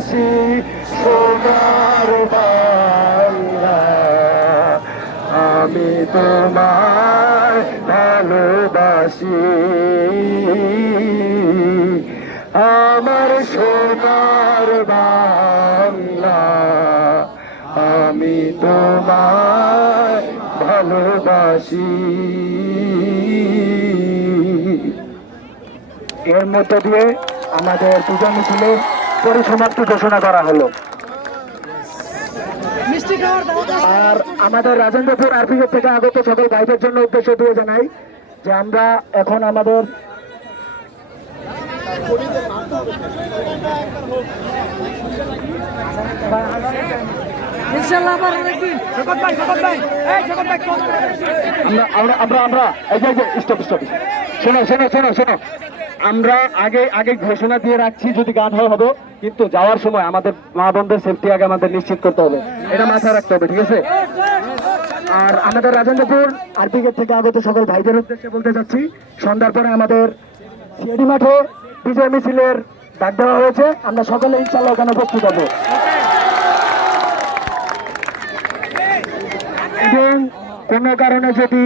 হাসি সোনার বাংলা। আমি তোমায় ভালোবাসি। আমার সোনার বাংলা। আমি তোমায় ভালোবাসি। এর মধ্য দিয়ে আমাদের পূজা মিছিলে পরিসমাপ্তি ঘোষণা করা হলো। আর আমাদের রাজেন্দ্রপুর আরপিএফ থেকে আগত সকল ভাইদের জন্য উদ্দেশ্য দিয়ে জানাই যে আমরা এখন আমাদের আমরা আমরা আমরা আমরা। স্টপ স্টপ শোনো শোনো শোনো শোনো। আমরা আগে আগে ঘোষণা দিয়ে রাখছি যদি গান হয় হবে। কিন্তু যাওয়ার সময় আমাদের মা বোনদের সেফটি আগে আমাদের নিশ্চিত করতে হবে। এটা মাথায় রাখতে হবে, ঠিক আছে? আর আমাদের রাজেন্দ্রপুর আরপিগেট থেকে আগত সকল ভাইদের উদ্দেশ্যে বলতে চাচ্ছি, সন্ধ্যার পরে আমাদের সিএডি মাঠে বিজয় মিছিলের ডাক দেওয়া হয়েছে। আমরা সকলে ইনশাল্লাহ ওখানে উপস্থিত হব। এবং কোনো কারণে যদি